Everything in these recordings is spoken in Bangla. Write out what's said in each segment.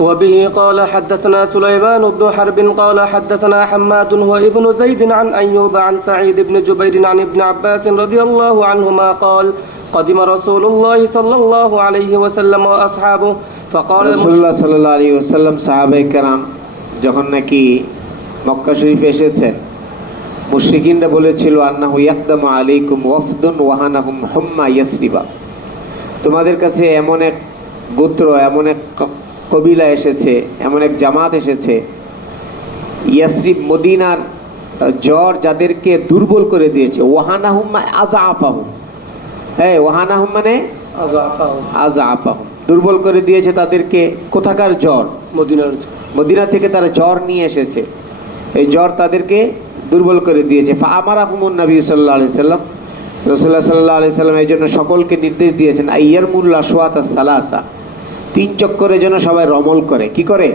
وبه قال حدثنا سليمان بن حرب قال حدثنا حماد هو ابن زيد عن أيوب عن سعيد بن جبير عن ابن عباس رضي الله عنهما قال قدم رسول الله صلى الله عليه وسلم وأصحابه فقال রাসূলুল্লাহ সাল্লাল্লাহু আলাইহি ওয়াসাল্লাম সাহাবায়ে কেরাম যখন নাকি মক্কা শরীফে এসেছেন, মুশরিকিনরা বলেছিল আন্নাহু ইয়াকদামু আলাইকুম ওয়াফদুন ওয়াহানাহুম হুম্মা ইয়াসরিবা, তোমাদের কাছে এমন এক গোত্র, এমন এক কবিলা এসেছে, এমন এক জামাত এসেছে, ইয়াসরিব মদিনার জ্বর যাদেরকে দুর্বল করে দিয়েছে। ওয়াহানাহুম আযআফাহুম, ওয়াহানাহুম মানে আযআফাহুম, দুর্বল করে দিয়েছে তাদেরকে। কোথাকার জ্বর? মদিনা থেকে তারা জ্বর নিয়ে এসেছে, এই জ্বর তাদেরকে দুর্বল করে দিয়েছে। ফাআমারাহুমুন নবী সাল্লাল্লাহু আলাইহি সাল্লাম, রাসূলুল্লাহ সাল্লাল্লাহু আলাইহি সাল্লাম এই জন্য সকলকে নির্দেশ দিয়েছেন আইয়ারমুল আশওয়াতা সালাসা, 3 চক্করে যেন সবাই রমল করে। কি করে?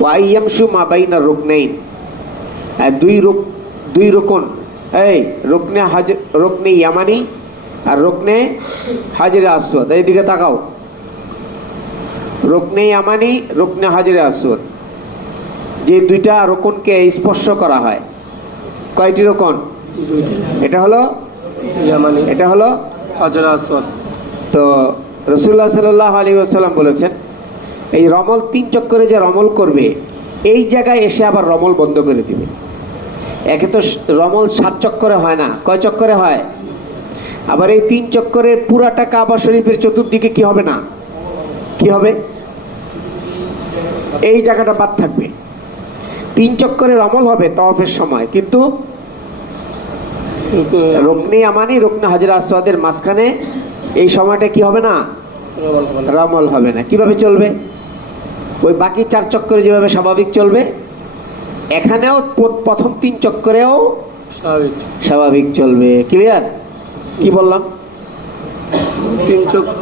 ওয়া আইয়ামশু মা বাইনা রুকনাইন, দুই রুকন, রুকনে ইয়ামানি আর রুকনে হাজরে আসওয়াদ, এইদিকে তাকাও, রুকনে ইয়ামানি, রুকনে হাজরে আসওয়াদ, যে দুইটা রুকনকে স্পর্শ করা হয়। কয়টি রুকন? এটা হলো ইয়ামানি, এটা হলো হাজরে আসওয়াদ। তো রাসূলুল্লাহ সাল্লাল্লাহু আলাইহি ওয়াসাল্লাম বলেছেন এই রমল 3 চক্করে যে রমল করবে, এই জায়গায় এসে আবার রমল বন্ধ করে দিবে। একে তো রমল 7 চক্করে হয় না, কয় চক্করে হয়? আবার এই 3 চক্করের পুরাটা কাবা শরীফের চতুর্দিকে কি হবে না, কি হবে? এই জায়গাটা বাদ থাকবে। 3 চক্করে রমল হবে তাওয়াফের সময়, কিন্তু রুকনে ইয়ামানি, রুকনে হাজরে আসওয়াদের মাঝখানে এই সময়টা কি হবে না, রমল হবে না। কিভাবে চলবে? ওই বাকি 4 চক্করে যেভাবে স্বাভাবিক চলবে, এখানেও প্রথম 3 চক্করেও স্বাভাবিক চলবে। ক্লিয়ার? কি বললাম? 3 চক্কর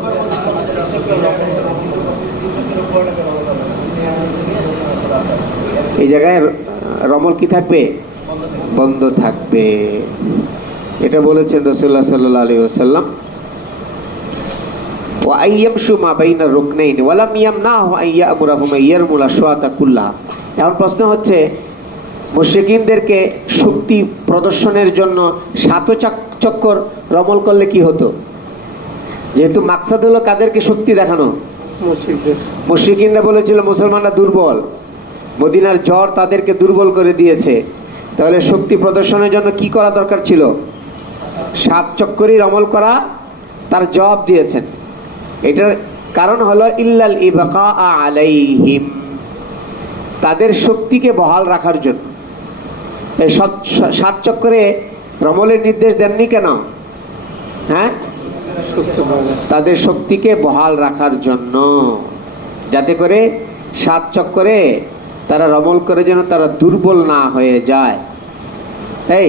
এই জায়গায় রমল কি থাকবে? বন্ধ থাকবে। এটা বলেছেন রাসূলুল্লাহ সাল্লাল্লাহু আলাইহি ওয়াসাল্লাম। ওয়া আইয়ামশু মা বাইনা রুকনাইন ওয়া লাম ইয়ামনাহু আন ইয়া'মুরাহুম ইয়ারমুল আশওয়াতা কুল্লাহা। এখন প্রশ্ন হচ্ছে, মুশরিকিনদেরকে শক্তি প্রদর্শনের জন্য 7 চক্কর রমল করলে কি হতো? যেহেতু মাকসাদ হলো কাদেরকে শক্তি দেখানো, মুশরিকিনরা বলেছিল মুসলমানরা দুর্বল, মদিনার জ্বর তাদেরকে দুর্বল করে দিয়েছে, তাহলে শক্তি প্রদর্শনের জন্য কি করা দরকার ছিল? 7 চক্করই রমল করা। তার জবাব দিয়েছেন, এটার কারণ হলো ইল্লাল ইবকা আলাইহিম, তাদের শক্তিকে বহাল রাখার জন্য। 7 চক্করে রমলের নির্দেশ দেননি কেন? হ্যাঁ, তাদের শক্তিকে বহাল রাখার জন্য, যাতে করে 7 চক্করে তারা রমল করে যেন তারা দুর্বল না হয়ে যায়। এই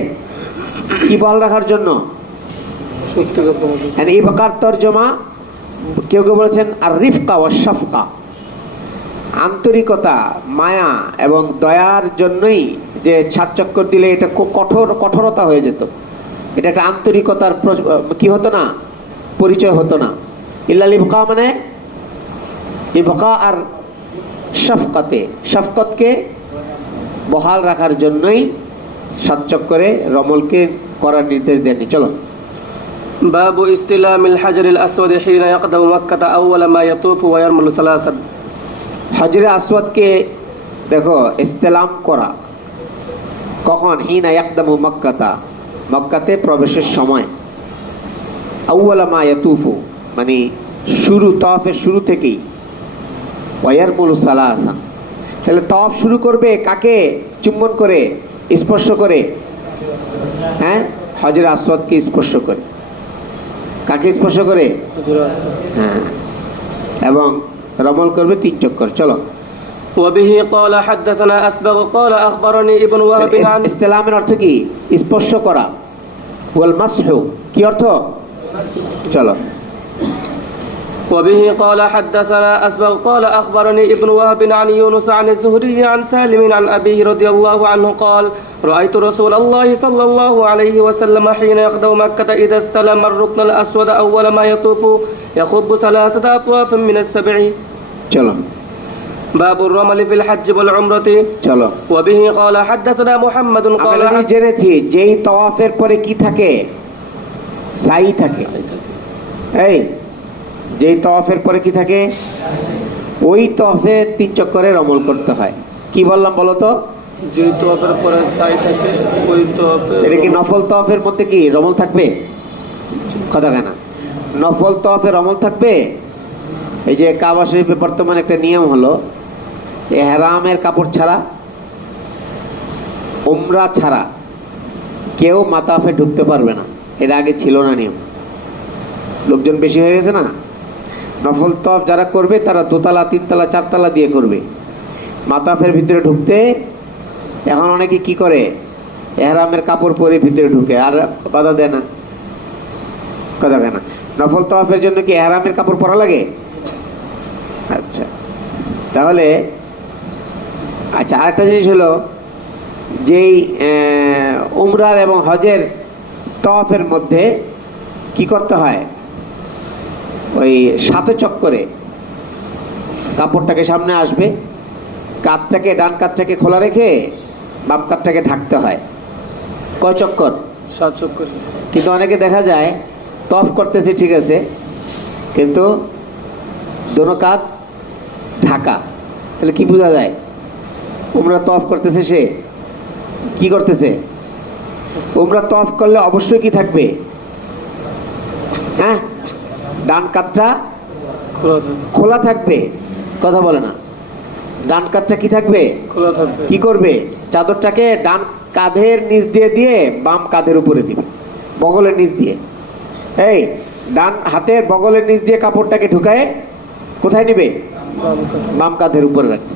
কি বহাল রাখার জন্য? এই প্রকার তর্জমা কেউ কেউ বলেছেন আর রিফকা ওয়া শাফকা, আন্তরিকতা, মায়া এবং দয়ার জন্যই যে 7 চক্কর দিলে এটা কঠোরতা হয়ে যেত, এটা একটা আন্তরিকতার কি হতো না, পরিচয় হতো না। ইল্লাল ইবকা মানে ইবকা আর শাফকাতে, শাফকতকে বহাল রাখার জন্যই 7 চক্করে রমলকে করার নির্দেশ দেননি। চলো, باب استلام الحجر الأسود حين يقدم مكة أول ما يطوف ويرمل ثلاثا। হাজরে আসওয়াদকে দেখো ইস্তেলাম করা কখন? হিনা ইয়াকদামু মক্কাতা, মক্কাতে প্রবেশের সময়। আউয়ালা মা ইয়াতুফু মানে শুরু, তাওয়াফের শুরু থেকেই। ওয়ায়ারমুলু সালাসা, তাহলে তাওয়াফ শুরু করবে কাকে চুম্বন করে, স্পর্শ করে? হ্যাঁ, হাজরে আসওয়াদকে স্পর্শ করে। কাকে স্পর্শ করে? হ্যাঁ, এবং রমল করবে 3 চক্কর। চলো। وبه قال حدثنا أسبغ قال أخبرني ابن وهب عن ইসলামের অর্থ কি? স্পর্শ করা। ওয়াল মাসহু কি অর্থ? চলো। وبه قال حدثنا أسبغ قال أخبرني ابن وهب عن يونس عن الزهري عن سالم عن أبيه رضي الله عنه قال رأيت رسول الله صلى الله عليه وسلم حين يقدم مكة إذا استلم الركن الأسود أول ما يطوف يخب 3 أطواف من 7। চলো। باب الرمل في الحج والعمرة চলো وبه قال حدثنا محمد قال আমরা জেনেছি যেই তাওয়াফের পরে কি থাকে, সাই থাকে। এই যেই তাওয়াফের পরে কি থাকে, ওই তাওয়াফে 3 চক্করে রমল করতে হয়। কি বললাম বলো তো? যে তওয়াফের পরে সাই থাকে ওই তওয়াফে। এটা কি নফল তাওয়াফের মধ্যে কি রমল থাকবে? কথা কেন নফল তাওয়াফে রমল থাকবে? এই যে কাবা শরীফে বর্তমানে একটা নিয়ম হলো, ইহরামের কাপড় ছাড়া, উমরা ছাড়া কেউ মাতাফে ঢুকতে পারবে না। এর আগে ছিল না নিয়ম, লোকজন বেশি হয়ে গেছে না। নফল তাওয়াফ যারা করবে তারা 2 তলা 3 তলা 4 তলা দিয়ে করবে। মাতাফের ভিতরে ঢুকতে এখন অনেকে কি করে, ইহরামের কাপড় পরে ভিতরে ঢুকে, আর বাধা দেয় না। কথা কেন নফল তাওয়াফের জন্য কি ইহরামের কাপড় পরা লাগে? আচ্ছা, তাহলে আচ্ছা আরেকটা জিনিস হলো, যেই উমরার এবং হজের তাওয়াফের মধ্যে কি করতে হয়, ওই 7 চক্করে কাপড়টাকে সামনে আসবে, কাঁধটাকে ডান কাঁধটাকে খোলা রেখে বাম কাঁধটাকে ঢাকতে হয়। কয় চক্কর? 7 চক্কর। কিন্তু অনেকে দেখা যায় তফ করতেছে ঠিক আছে, কিন্তু দোনো কাঁধ ঢাকা। তাহলে কি বোঝা যায়? উমরা তফ করতেছে, সে কি করতেছে? উমরা তফ করলে অবশ্যই কি থাকবে, হ্যাঁ, ডান কাঁধটা খোলা থাকবে। কথা বলে না, ডান কাঁধটা কি থাকবে? খোলা থাকবে। কি করবে? চাদরটাকে ডান কাঁধের নিচ দিয়ে দিয়ে বাম কাঁধের উপরে দিবে, বগলের নিচ দিয়ে। এই ডান হাতের বগলের নিচ দিয়ে কাপড়টাকে ঢুকায় কোথায় নিবে? বাম কাঁধের উপরে রাখবে।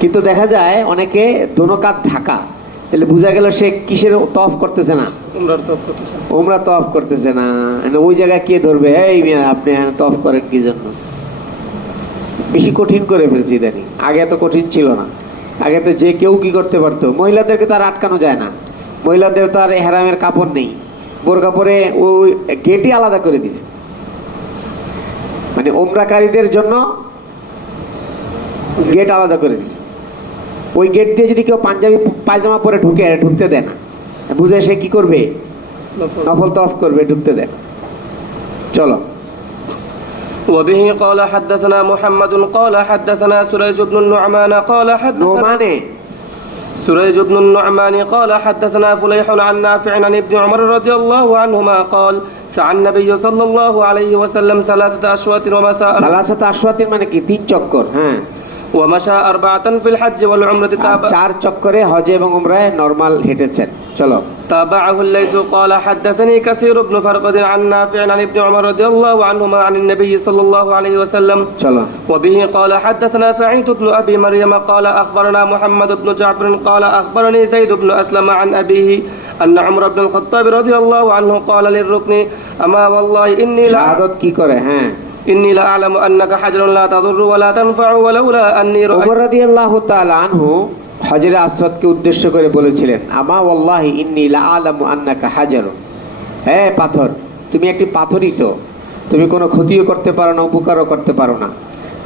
কিন্তু দেখা যায় অনেকে দোনো কাঁধ ঢাকা, তাহলে বোঝা গেল সে কিসের তওয়াফ করতেছে না? উমরা তওয়াফ করতেছে না। ওই জায়গায় কে ধরবে, এই মিয়া আপনি তওয়াফ করেন কি জন্য? বেশি কঠিন করে ফেলছি ইদানিং। আগে এত কঠিন ছিল না। আগে তো যে কেউ কি করতে পারতো। মহিলাদেরকে তার আটকানো যায় না, মহিলাদের তো আর ইহরামের কাপড় নেই, বোরকা পরে ওই গেটই আলাদা করে দিছে। মানে উমরাকারীদের জন্য গেট আলাদা করে দিছে। ওই গেট দিয়ে যদি কেউ পাঞ্জাবি পায়জামা পরে ঢুকতে দেয় না, বুঝে সে কি করবে? নফল তওয়াফ করবে, ঢুকতে দেয়। চলো। وبه قال حدثنا محمد قال حدثنا سريج بن النعمان قال حدثنا سريج بن النعمان قال حدثنا فليح عن نافع عن ابن عمر رضي الله عنهما قال سعى النبي صلى الله عليه وسلم 3 أشواط ومساء 3 أشواط মানে কি? 3 চক্কর। হ্যাঁ। ومشى 4 في الحج والعمرة 4 চক্করে হজে এবং উমরায় নরমাল হেঁটেছেন। চলো। تابعه الليث قال حدثني كثير بن فرقد عن نافع عن ابن عمر رضي الله عنهما عن النبي صلى الله عليه وسلم. চলো। وبه قال حدثنا سعيد بن أبي مريم قال أخبرنا محمد بن جعفر قال أخبرني زيد بن أسلم عن أبيه أن عمر بن الخطاب رضي الله عنه قال للركن أما والله إني لا শাহাদাত কি করে? হ্যাঁ। إني لا أعلم أنك حجر لا تضر ولا تنفع ولولا أني رأيت ওমর রাদিয়াল্লাহু তাআলা আনহু হজরে আসওয়াদকে উদ্দেশ্য করে বলেছিলেন, আমা ওয়াল্লাহি ইন্নী লা আলামু আন্নাকা হাজারুন। হে পাথর, তুমি একটি পাথরই তো, তুমি কোনো ক্ষতিও করতে পারো না, উপকারও করতে পারো না।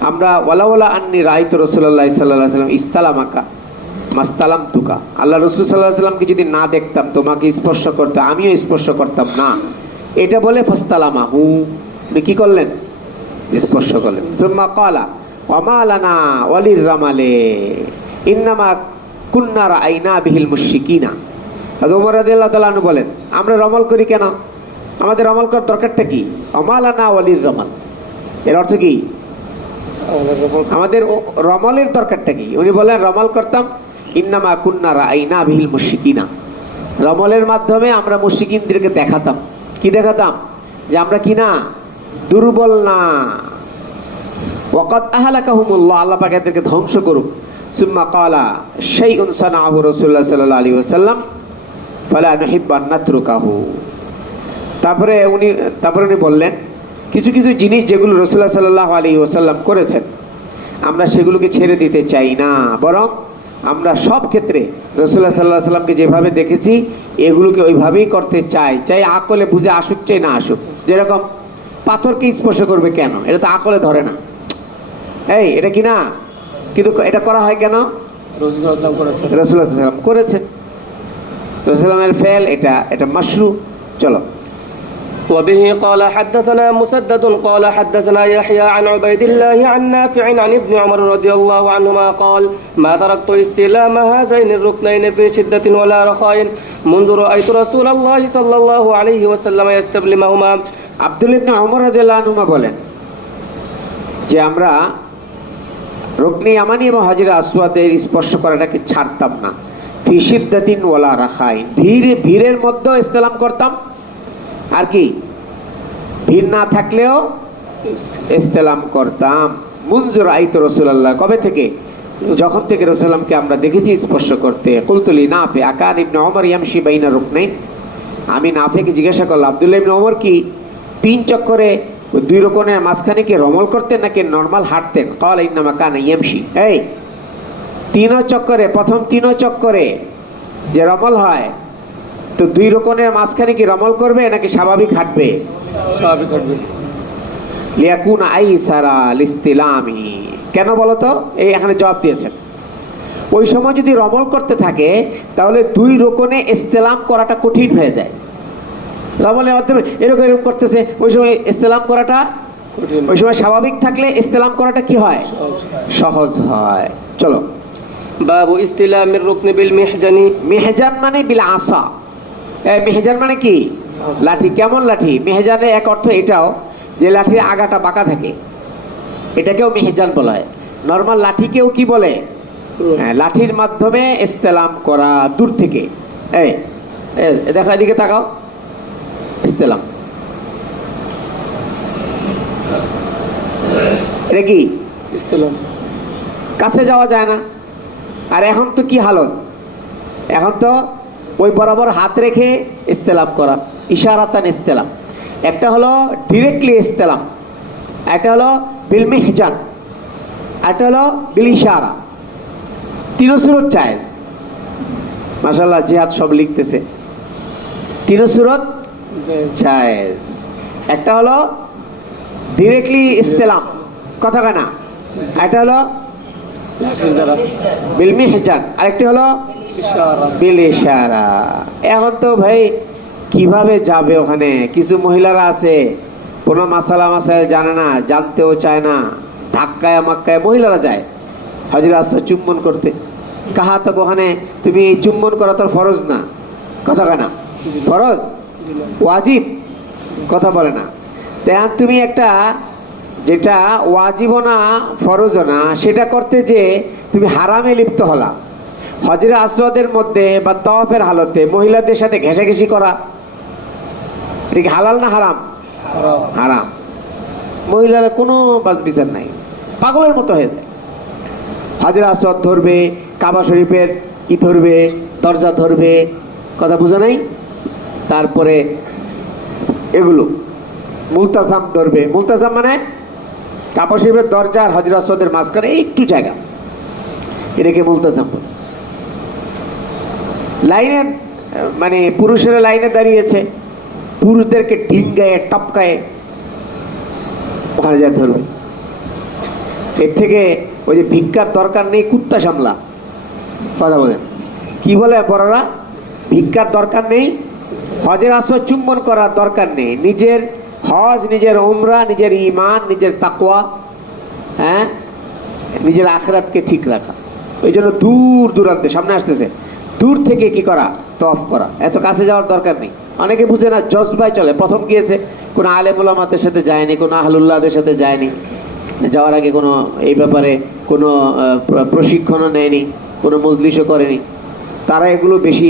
আমরা ওয়ালা আন্নী রাআইতু রাসূলুল্লাহ সাল্লাল্লাহু আলাইহি ওয়াসাল্লাম ইসতালামাকা মাসতালামতুকা। আল্লাহ রাসূল সাল্লাল্লাহু আলাইহি ওয়াসাল্লামকে যদি না দেখতাম, তোমাকে স্পর্শ করতে, আমিও স্পর্শ করতাম না। এটা বলে ফাসতালামাহু, উনি কি করলেন? স্পর্শ করলেন। সুম্মা ক্বালা ওয়ামা লানা ওয়ালির রামালে ইন্নামা কুন্না রাআইনা বিহিল মুশরিকিনা। ওমর রাদিয়াল্লাহু তাআলা আনহু বলেন, আমরা রমল করি কেন? আমাদের রমল করার দরকারটা কি? ওয়ামা লানা ওয়ালির রামাল, এর অর্থ কি? আমাদের রমলের দরকারটা কি? উনি বলেন রমল করতাম ইন্নামা কুন্না রাআইনা বিহিল মুশরিকিনা, রমলের মাধ্যমে আমরা মুশরিকিনদেরকে দেখাতাম। কি দেখাতাম? যে আমরা কি না, দুর্বল না। ওয়াকাদ আহলাকাহুমুল্লাহ, আল্লাহ পাক এদেরকে ধ্বংস করুক। সুম্মা ক্বালা শাইউন সানাহু রাসূলুল্লাহ সাল্লাল্লাহু আলাইহি ওয়াসাল্লাম ফালা নুহিব্বু আন নাতরুকাহু। তারপরে উনি বললেন, কিছু কিছু জিনিস যেগুলো রাসূলুল্লাহ সাল্লাল্লাহু আলাইহি ওয়াসাল্লাম করেছেন, আমরা সেগুলোকে ছেড়ে দিতে চাই না, বরং আমরা সব ক্ষেত্রে রাসূলুল্লাহ সাল্লাল্লাহু আলাইহি ওয়াসাল্লামকে যেভাবে দেখেছি এগুলোকে ওইভাবেই করতে চাই আকলে বুঝে আসুক চাই না আসুক। যেরকম পাথরকে স্পর্শ করবে কেন? এটা তো আকলে ধরে না। এই এটা কি না, কিন্তু এটা করা হয় কেন? রাসূলুল্লাহ সাল্লাল্লাহু আলাইহি ওয়াসাল্লাম করেছেন, রাসূলের ফেল, এটা মাশরু। চলো। وبه قال حدثنا مسدد قال حدثنا يحيى عن عبيد الله عن نافع عن ابن عمر رضي الله عنهما قال ما تركت استلام هذين الركنين في شدة ولا رخاء منذ رأيت رسول الله صلى الله عليه وسلم يستبلمهما। আব্দুল্লাহ ইবনে ওমর রাদিয়াল্লাহু আনহুমা বলেন যে আমরা রুকনে ইয়ামানি এবং হাজরে আসওয়াদের স্পর্শ করাটাকে ছাড়তাম না, ফি শিদ্দাতিন ওয়ালা রাখাইন, ভিড়ের মধ্যেও ইসলাম করতাম, আর কি ভিড় না থাকলেও ইসলাম করতাম। মুনজুর আইতু রাসূলুল্লাহ, কবে থেকে? যখন থেকে রাসূলুল্লাহকে আমরা দেখেছি স্পর্শ করতে। কুলতুলি নাফি আকান ইবনে ওমর ইয়ামশি বাইনা রুকনাইন, আমি নাফিকে জিজ্ঞাসা করলাম আব্দুল্লাহ ইবনে ওমর কি 3 চক্করে দুই রকমের মাঝখানে কি রমল করতেন নাকি নরমাল হাঁটতেন? ক্বালা ইন্নামা কানা ইয়ামশি, এই 3 চক্করে, প্রথম 3 চক্করে যে রমল হয়, তো 2 রকমের মাঝখানে কি রমল করবে নাকি স্বাভাবিক হাঁটবে? স্বাভাবিক হাঁটবে। লিয়াকুনা আইসারা লিস্তিলামি, কেন বলো তো? এই এখানে জবাব দিয়েছেন, ওই সময় যদি রমল করতে থাকে তাহলে 2 রকমে ইস্তেলাম করাটা কঠিন হয়ে যায়। রমলের মাধ্যমে এরকম করতেছে, ওই সময় ইস্তেলাম করাটা কঠিন। ওই সময় স্বাভাবিক থাকলে ইস্তেলাম করাটা কি হয়? সহজ হয়। চলো। বাবু ইস্তিলামির রুকনি বিল মিহজানি। মেহজান মানে বিল আসা, মেহজান মানে কি? লাঠি। কেমন লাঠি? মেহজানের এক অর্থ এটাও যে লাঠির আগাটা বাঁকা থাকে, এটাকেও মেহজান বলা হয়। নর্মাল লাঠিকেও কি বলে? লাঠির মাধ্যমে ইস্তেলাম করা দূর থেকে। এই দেখো, এদিকে তাকাও, ইস্তেলাম এটা কি? ইস্তিলাম। কাছে যাওয়া যায় না। আর এখন তো কি হালত, এখন তো ওই বরাবর হাত রেখে ইস্তেলাম করা, ইশারাতান ইস্তেলাম। একটা হলো ডিরেক্টলি ইস্তেলাম, একটা হলো বিল মিহজান, একটা হলো বিল ইশারা। 3 সুরত জায়েজ। মাশাআল্লাহ, জিহাদ সব লিখতেছে। 3 সুরত জায়েজ। একটা হলো ডিরেক্টলি ইস্তেলাম, কথা কানা, একটা হলো বিল মিহজান, আরেকটি হলো বিল ইশারা। এখন তো ভাই কিভাবে যাবে ওখানে? কিছু মহিলারা আছে কোনো মাসালা মাসাইল জানে না, জানতেও চায় না, ধাক্কায় মাক্কায় মহিলারা যায় হজরে আসওয়াদ চুম্বন করতে। কাহা তো ওখানে তুমি চুম্বন করা তোর ফরজ না, কথা কানা, ফরজ ওয়াজিব, কথা বলে না। তাই তুমি একটা যেটা ওয়াজিবও না ফরজও না, সেটা করতে যে তুমি হারামে লিপ্ত হলা। হজরে আসওয়াদের মধ্যে বা তাওয়াফের হালতে মহিলাদের সাথে ঘেঁষাঘেঁষি করা, এটা কি হালাল না হারাম? হারাম। মহিলারা কোনো বাস বিচার নাই, পাগলের মতো হয়ে যায়। হজরে আসওয়াদ ধরবে, কাবা শরীফের কি ধরবে, দরজা ধরবে, কথা বুঝা নাই। তারপরে এগুলো মুলতাজাম ধরবে। মুলতাজাম মানে কাবা শরীফের দরজা আর হজরে আসওয়াদের মাঝখানে একটু জায়গা, এটাকে মুলতাজাম বলে। লাইনে মানে পুরুষেরা লাইনে দাঁড়িয়েছে, পুরুষদেরকে ঢিঙ্গায় টপকায় ওখানে যা ধরবে। এর থেকে ওই যে ভিক্ষার দরকার নেই, কুত্তা সামলা, কথা বলেন কি বলে বড়রা? ভিক্ষার দরকার নেই, হজের আসওয়াদ চুম্বন করার দরকার নেই। নিজের হজ, নিজের উমরা, নিজের ঈমান, নিজের তাকওয়া, হ্যাঁ, নিজের আখিরাতকে ঠিক রাখা। ওই জন্য দূর দূরান্তে, সামনে আসতেছে, দূর থেকে কি করা? তওয়াফ করা। এত কাছে যাওয়ার দরকার নেই। অনেকে বুঝে না, জজবায় চলে। প্রথম গিয়েছে, কোনো আলেম ওলামাদের সাথে যায়নি, কোনো আহলুল্লাহদের সাথে যায়নি, যাওয়ার আগে কোনো এই ব্যাপারে কোনো প্রশিক্ষণও নেয়নি, কোনো মজলিসও করেনি, তারা এগুলো বেশি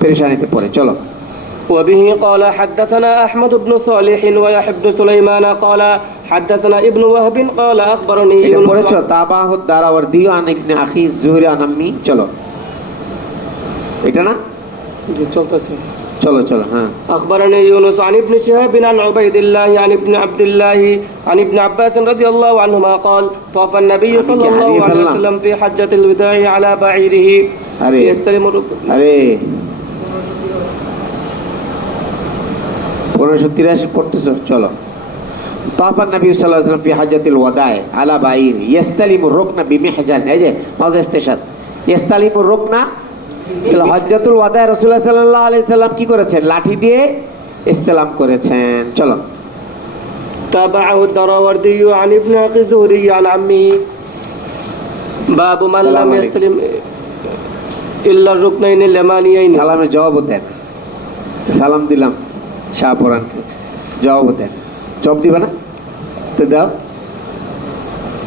পেরেশানিতে পড়ে। চলো। وبه قال حدثنا أحمد بن صالح ويحيى بن سليمان قال حدثنا ابن وهب قال أخبرني এটা পড়েছো? তাবাহুদ দারাওয়ার্দী আন ইবনে আখি যুহরি আন আম্মি। চলো, এটা না? চলতেছে। চলো চলো। হ্যাঁ। أخبرني يونس عن ابن شهاب عن عبيد الله عن ابن عبد الله عن ابن عباس رضي الله عنهما قال طاف النبي صلى الله عليه وسلم في حجة الوداع على بعيره يستلم الركن. আরে 1583 পড়তেছো? চলো। طاف النبي صلى الله عليه وسلم في حجة الوداع على بعير يستلم الركن بمحجن এই যে মাউজ স্টেশন يستلم الركن হজ্জাতুল ওয়াদায় রাসূলুল্লাহ সাল্লাল্লাহু আলাইহি সাল্লাম কি করেছেন লাঠি দিয়ে ইস্তেলাম করেছেন চলো تابعه الدراوردي عن ابن أخي الزهري عن عمه باب من السلام لم عليكم. يستلم إلا الركنين اليمانيين সালামের জবাব দেন সালাম দিলাম শাহপুরানকে জবাব দেন জবাব দিবা না তো দাও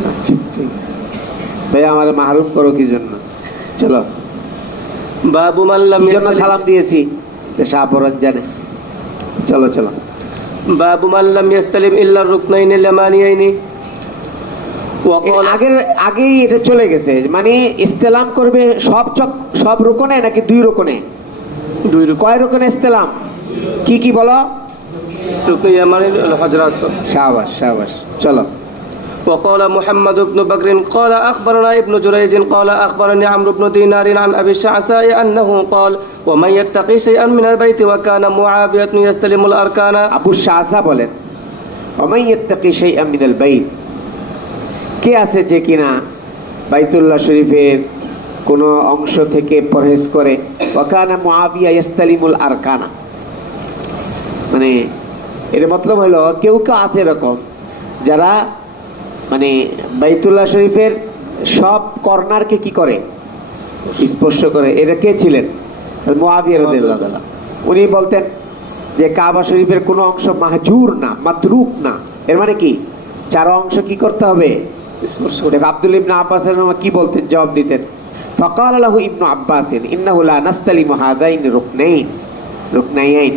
আচ্ছা, ঠিক আছে। ভাই আমার মাহরুম করো কি জন্য চলো باب من لم কি জন্য يستلم সালাম দিয়েছি যে শাহপুরান জানে চলো চলো باب من لم يستلم إلا الركنين اليمانيين وقال আগেই এটা চলে গেছে মানে ইস্তেলাম করবে সব রুকনে নাকি দুই রুকনে দুই রুকন কয় রুকনে ইস্তেলাম কি কি বলো ركن اليماني الحجر الأسود শাবাশ শাবাশ চলো وقال محمد بن بكر قال أخبرنا ابن جريج قال أخبرني عمرو بن دينار عن أبي الشعثاء أنه قال ومن يتقي شيئا من البيت وكان معاوية يستلم الأركان আবু শাহসা বলেন ওমাই ইয়াত্তাকি শাইআম মিনাল বাইত কে আছে যে কিনা বাইতুল্লাহ শরীফের কোনো অংশ থেকে পরহেজ করে ওয়াকানা মুআবিয়া ইস্তালিমুল আরকানা মানে এর মতলব হলো কেউ কেউ আছে এরকম যারা মানে বাইতুল্লাহ শরীফের সব কর্নারকে কি করে স্পর্শ করে এটা কে ছিলেন মুআবিয়া রাদিয়াল্লাহু তাআলা উনি বলতেন যে কাবা শরীফের কোনো অংশ মাহজুর না মাতরুক না এর মানে কি চার অংশ কি করতে হবে দেখো আব্দুল ইবনে আব্বাস কি বলতেন জবাব দিতেন ফাকাল লাহু ইবনু আব্বাস ইন্নাহু লা নাস্তালিমু হাদাইন রুকনাইন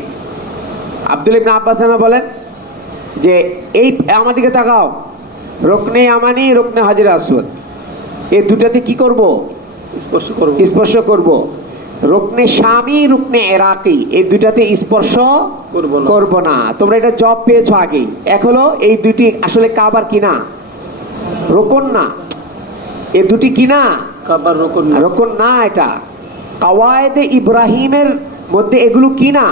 আব্দুল ইবনে আব্বাস বলেন যে এই আমার দিকে তাকাও রুকনে ইয়ামানি রুকনে হাজির আসওয়াদ এই দুটাতে কি করব স্পর্শ করব রুকনে শামি রুকনে ইরাকি এই দুটাতে স্পর্শ করব না তোমরা এটা জব পেয়েছো আগেই এক হলো এই দুটি আসলে কাবার কিনা রুকন না এই দুটি কিনা কাবার রুকন রুকন না এটা কাওয়ায়েদে ইব্রাহিমের মধ্যে এগুলো কিনা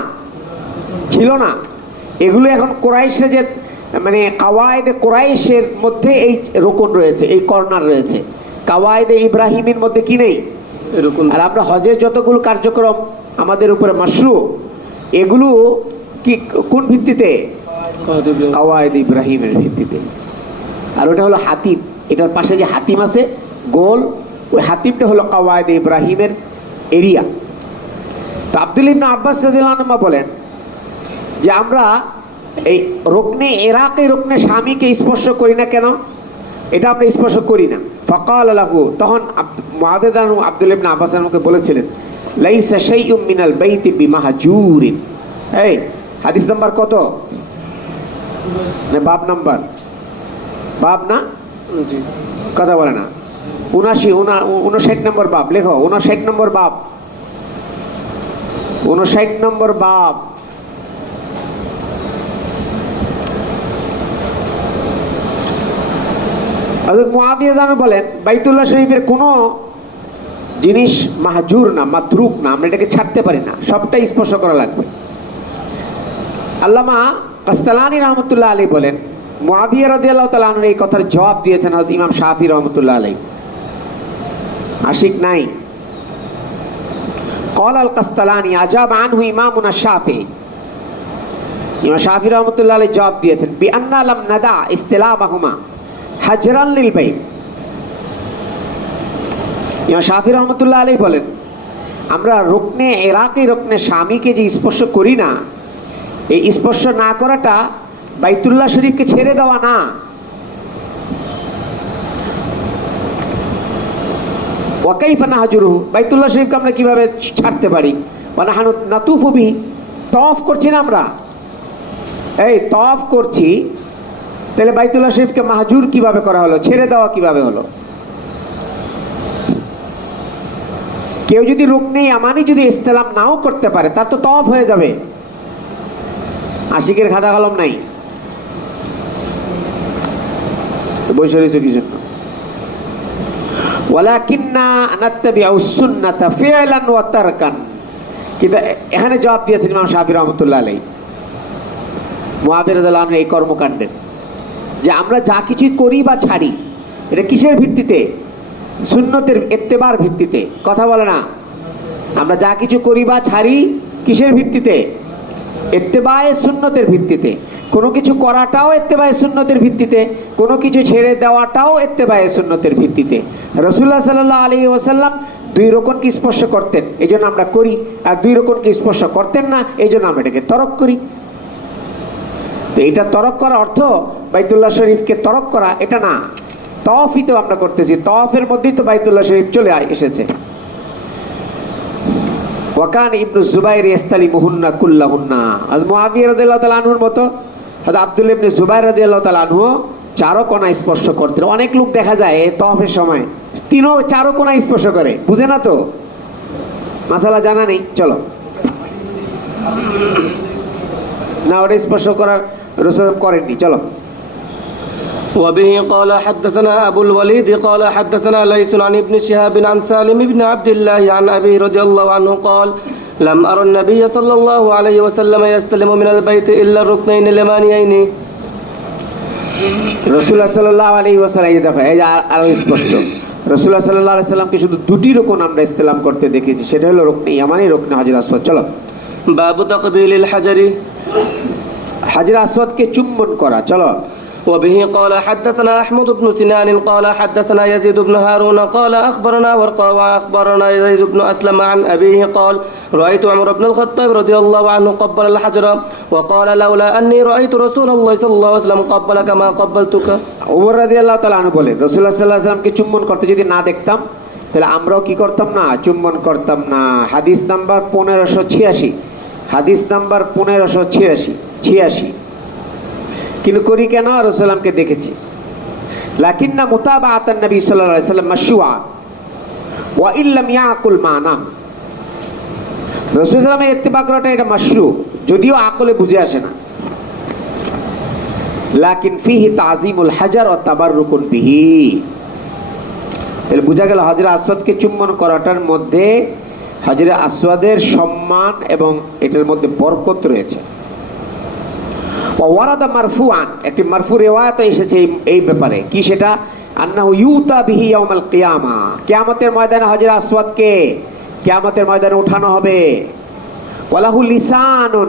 ছিল না এগুলো এখন কোরাইশে যে মানে কাওয়ায়েদে কোরাইশের মধ্যে এই রুকন রয়েছে এই কর্নার রয়েছে কাওয়ায়েদে ইব্রাহিমের মধ্যে কি নেই এরকম আর আমরা হজের যতগুলো কার্যক্রম আমাদের উপরে মাশরু এগুলো কি কোন ভিত্তিতে কাওয়ায়েদ ইব্রাহিমের ভিত্তিতে আর ওটা হলো হাতিম এটার পাশে যে হাতিম আছে গোল ওই হাতিমটা হলো কাওয়ায়েদ ইব্রাহিমের এরিয়া তো আব্দুল ইবনে আব্বাস রাদিয়াল্লাহু আনহু বলেন যে আমরা এই রুকনে ইরাকি রুকনে শামিকে স্পর্শ করি না কেন এটা আমরা স্পর্শ করি না ফাকাল লাহু তখন মুআবিয়া আব্দুল ইবনে আব্বাস আমাকে বলেছিলেন লাইসা শাইউম মিনাল বাইতি বিমাহজুরিন এই হাদিস নাম্বার কত না বাব নাম্বার বাব না জি কথা বলে না 59 নম্বর বাব লেখো 59 নম্বর বাব 59 নম্বর বাব হযরত মুআবিয়া বলেন বাইতুল্লাহ শরীফের কোনো জিনিস মাহজুর না মাতরুক না আমরা এটাকে ছাড়তে পারি না সবটাই স্পর্শ করা লাগবে আল্লামা কাস্তালানি রহমতুল্লাহ আলাইহি বলেন মুআবিয়া রাদিয়াল্লাহু তাআলা আনহু এই কথার জবাব দিয়েছেন হযরত ইমাম শাফি রহমতুল্লাহ আলাইহি আশিক নাই قال القسطلاني اجاب عنه امامنا الشافعي ইমাম শাফি রহমতুল্লাহ আলাইহি জবাব দিয়েছেন বিআন্না লাম নাদা ইস্তিলামাহুমা হাজরান লিল বাইত ইমাম শাফি রহমতুল্লাহ আলাইহি বলেন আমরা রুকনে ইরাকি রুকনে শামিকে যে স্পর্শ করি না এই স্পর্শ না করাটা বাইতুল্লাহ শরীফকে ছেড়ে দেওয়া না ওয়াকাইফা নাহজুরুহু বাইতুল্লাহ শরীফকে আমরা কিভাবে ছাড়তে পারি ওয়ানাহানু নাতুফু বিহি তওয়াফ করছি না আমরা এই তওয়াফ করছি তাহলে বাইতুল্লাহ শরীফকে মাহজুর কিভাবে করা হলো ছেড়ে দেওয়া কিভাবে হলো কেউ যদি রুকনে ইয়ামানি যদি ইস্তেলাম নাও করতে পারে তার তো তওয়াফ হয়ে যাবে আশিকের খাতা কলম নাই বসে রয়েছে কি জন্য ওয়ালাকিন্না নাত্তাবিউ সুন্নাতা ফি'লান ওয়া তারকান কিন্তু এখানে জবাব দিয়েছেন ইমাম শাফি রহমাতুল্লাহ আলাইহি মুআবিয়া রাদিয়াল্লাহু আনহু এই কর্মকাণ্ডের যে আমরা যা কিছু করি বা ছাড়ি এটা কিসের ভিত্তিতে? সুন্নতের ইত্তেবার ভিত্তিতে। কথা বলে না? আমরা যা কিছু করি বা ছাড়ি কিসের ভিত্তিতে? ইত্তেবায়ে সুন্নতের ভিত্তিতে। কোনো কিছু করাটাও ইত্তেবায়ে সুন্নতের ভিত্তিতে, কোনো কিছু ছেড়ে দেওয়াটাও ইত্তেবায়ে সুন্নতের ভিত্তিতে। রাসূলুল্লাহ সাল্লাল্লাহু আলাইহি ওয়াসাল্লাম 2 রকমকে স্পর্শ করতেন, এই জন্য আমরা করি, আর 2 রকমকে স্পর্শ করতেন না, এই জন্য আমরা এটাকে তরক করি। তো এটা তরক করার অর্থ বাইতুল্লাহ শরীফকে তরক করা এটা না। তওয়াফই তো আমরা করতেছি, তওয়াফের মধ্যেই তো বাইতুল্লাহ শরীফ চলে এসেছে। ওয়াকান ইবনু জুবাইর ইস্তালিমুহুন্না কুল্লাহুন্না। আর মুআবিয়া রাদিয়াল্লাহু তাআলা আনহুর মতো আব্দুল্লাহ ইবনে জুবাইর রাদিয়াল্লাহু তাআলা আনহু 4 কোণা স্পর্শ করতেন। অনেক লোক দেখা যায় তওয়াফের সময় 4 কোণা স্পর্শ করে, বুঝে না তো, মাসালা জানা নেই। চলো না, ওটা স্পর্শ করার রাসূল করেননি। চলো। وبه قال حدثنا أبو الوليد قال حدثنا ليث عن ابن شهاب عن سالم بن عبد الله عن أبيه رضي الله عنه قال لم أرى النبي صلى الله عليه وسلم يستلم من البيت إلا الركنين اليمانيين। রাসূলুল্লাহ সাল্লাল্লাহু আলাইহি ওয়াসাল্লাম, এই দেখো, এই যে আরো স্পষ্ট, রাসূলুল্লাহ সাল্লাল্লাহু আলাইহি ওয়াসাল্লামকে শুধু 2টি রুকুন আমরা ইসলাম করতে দেখেছি, সেটা হলো রুকনে ইয়ামানি, রুকনে হাজর আসওয়াদ। চলো। باب تقبيل الحجر। হাজর আসওয়াদকে চুম্বন করা। চলো। وبه قال حدثنا أحمد بن سنان قال حدثنا يزيد بن هارون قال أخبرنا ورقة وأخبرنا يزيد بن أسلم عن أبيه قال رأيت عمر بن الخطاب رضي الله عنه قبل الحجر وقال لولا أني رأيت رسول الله صلى الله عليه وسلم قبلك ما قبلتك। ওমর রাদিয়াল্লাহু তাআলা আনহু বলেন, রাসূলুল্লাহ সাল্লাল্লাহু আলাইহি ওয়াসাল্লামকে চুম্বন করতে যদি না দেখতাম তাহলে আমরাও কি করতাম না? চুম্বন করতাম না। হাদিস নাম্বার 1586, হাদিস নাম্বার 1586। কিন্তু করি কেন? রাসূলুল্লাহকে দেখেছি। লাকিন্না মুতাবাআতান নবী সাল্লাল্লাহু আলাইহি ওয়াসাল্লাম মাশরুআ ওয়া ইল্লাম ইয়াকুল মানা। রাসূলুল্লাহ সাল্লাল্লাহু আলাইহি ওয়াসাল্লামের ইত্তেবা করাটা এটা মাশরু, যদিও আকলে বুঝে আসে না। লাকিন ফিহি তাযীমুল হাজার ওয়া তাবাররুকুন বিহি। এর বুঝা গেল হাজরে আসওয়াদকে চুম্বন করাটার মধ্যে হাজরে আসওয়াদের সম্মান এবং এটার মধ্যে বরকত রয়েছে। ওয়ারাদা মারফুআন, একটি মারফু রিওয়ায়াত এসেছে এই ব্যাপারে। কি সেটা? আন্নাহু ইউতা বিহি ইয়াউমাল কিয়ামা, কিয়ামতের ময়দানে হাজরে আসওয়াদকে কিয়ামতের ময়দানে উঠানো হবে। ওয়ালাহু লিসানুন,